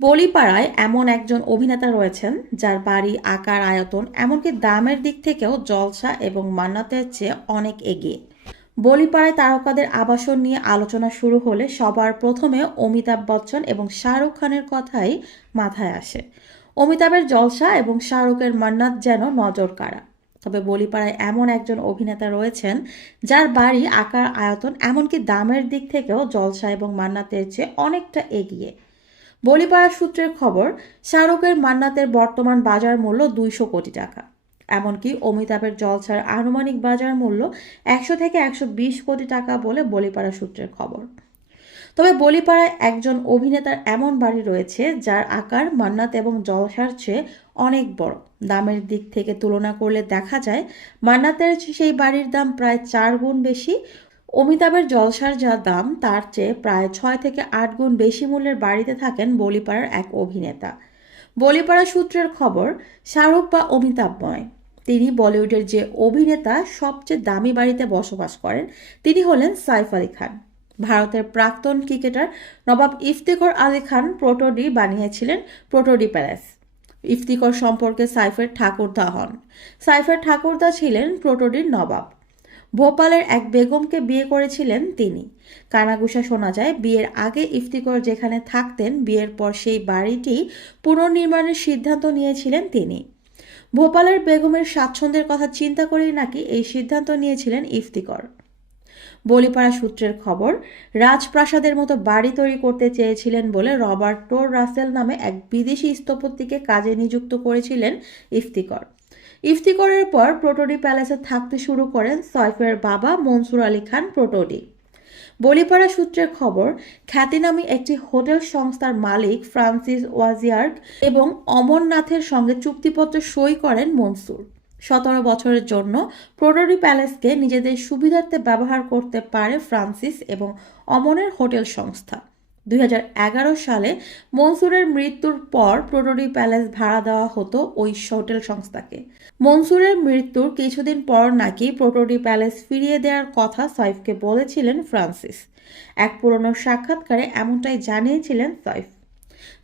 বলিপাড়ায় এমন একজন অভিনেতা রয়েছেন, যার বাড়ি, আকার, আয়তন এমনকি দামের দিক থেকেও জলসা এবং মান্নাতের চেয়ে অনেক এগিয়ে। বলিপাড়ায় তারকাদের আবাসন নিয়ে আলোচনা শুরু হলে সবার প্রথমে অমিতাভ বচ্চন এবং শাহরুখ খানের কথাই মাথায় আসে। অমিতাভের জলসা এবং শাহরুখের মান্নাত যেন নজর কাড়া। তবে বলিপাড়ায় এমন একজন অভিনেতা রয়েছেন, যার বাড়ি, আকার, আয়তন এমনকি দামের দিক থেকেও জলসা এবং মান্নাতের চেয়ে অনেকটা এগিয়ে। বলিপাড়া সূত্রের খবর, শাহরুখের মান্নাতের বর্তমান বাজার মূল্য দুইশো কোটি টাকা। এমনকি অমিতাভের জলসার আনুমানিক বাজার মূল্য একশো থেকে একশো বিশ কোটি টাকা বলে বলিপাড়া সূত্রের খবর। তবে বলিপাড়ায় একজন অভিনেতার এমন বাড়ি রয়েছে, যার আকার, মান্নাত এবং জলসার চেয়ে অনেক বড়। দামের দিক থেকে তুলনা করলে দেখা যায়, মান্নাতের সেই বাড়ির দাম প্রায় চার গুণ বেশি অমিতাভের জলসার যা দাম, তার চেয়ে প্রায় ছয় থেকে আট গুণ বেশি মূল্যের বাড়িতে থাকেন বলিপাড়ার এক অভিনেতা। বলিপাড়া সূত্রের খবর, শাহরুখ বা অমিতাভ নয়। তিনি বলিউডের যে অভিনেতা, সবচেয়ে দামি বাড়িতে বসবাস করেন, তিনি হলেন সাইফ আলী খান। ভারতের প্রাক্তন ক্রিকেটার নবাব ইফতিকর আলী খান প্রোটোডি বানিয়েছিলেন প্রোটোডি প্যালেস। ইফতিকর সম্পর্কে সাইফের ঠাকুরদা হন। সাইফের ঠাকুরদা ছিলেন প্রোটোডির নবাব। ভোপালের এক বেগমকে বিয়ে করেছিলেন তিনি। কানাগুসা শোনা যায়, বিয়ের আগে ইফতিকর যেখানে থাকতেন, বিয়ের পর সেই বাড়িটি পুনর্নির্মাণের সিদ্ধান্ত নিয়েছিলেন তিনি। ভোপালের বেগমের স্বাচ্ছন্দ্যের কথা চিন্তা করেই নাকি এই সিদ্ধান্ত নিয়েছিলেন ইফতিকর। বলিপাড়া সূত্রের খবর, রাজপ্রাসাদের মতো বাড়ি তৈরি করতে চেয়েছিলেন বলে রবার্ট টোর রাসেল নামে এক বিদেশি স্থপতিকে কাজে নিযুক্ত করেছিলেন ইফতিকর। ইফতিকরের পর প্রোটোডি প্যালেসে থাকতে শুরু করেন সয়ফের বাবা মনসুর আলী খান প্রোটোডি। বলিপাড়া সূত্রের খবর খ্যাতিনামী একটি হোটেল সংস্থার মালিক ফ্রান্সিস ওয়াজিয়ার্ক এবং অমরনাথের সঙ্গে চুক্তিপত্র সই করেন মনসুর। সতেরো বছরের জন্য প্রোটোডি প্যালেসকে নিজেদের সুবিধার্থে ব্যবহার করতে পারে ফ্রান্সিস এবং অমনের হোটেল সংস্থা। দু হাজার এগারো সালে মনসুরের মৃত্যুর পর প্রোটোডি প্যালেস ভাড়া দেওয়া হতো ওই হোটেল সংস্থাকে। মনসুরের মৃত্যুর কিছুদিন পর নাকি প্রোটোডি প্যালেস ফিরিয়ে দেওয়ার কথা সাইফকে বলেছিলেন ফ্রান্সিস। এক পুরনো সাক্ষাৎকারে এমনটাই জানিয়েছিলেন সাইফ।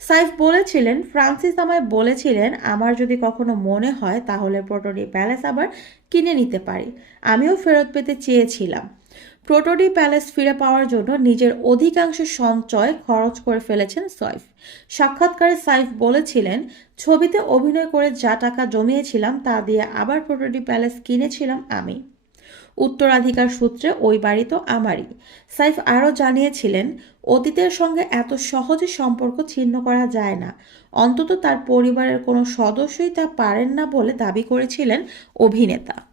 সাইফ বলেছিলেন, ফ্রান্সিস আমায় বলেছিলেন, আমার যদি কখনো মনে হয়, তাহলে প্রোটোডি প্যালেস আবার কিনে নিতে পারি। আমিও ফেরত পেতে চেয়েছিলাম। প্রোটোডি প্যালেস ফিরে পাওয়ার জন্য নিজের অধিকাংশ সঞ্চয় খরচ করে ফেলেছেন সাইফ। সাক্ষাৎকারে সাইফ বলেছিলেন, ছবিতে অভিনয় করে যা টাকা জমিয়েছিলাম তা দিয়ে আবার প্রোটোডি প্যালেস কিনেছিলাম আমি। উত্তরাধিকার সূত্রে ওই বাড়ি তো আমারই। সাইফ আরও জানিয়েছিলেন, অতীতের সঙ্গে এত সহজে সম্পর্ক ছিন্ন করা যায় না। অন্তত তার পরিবারের কোনো সদস্যই তা পারেন না বলে দাবি করেছিলেন অভিনেতা।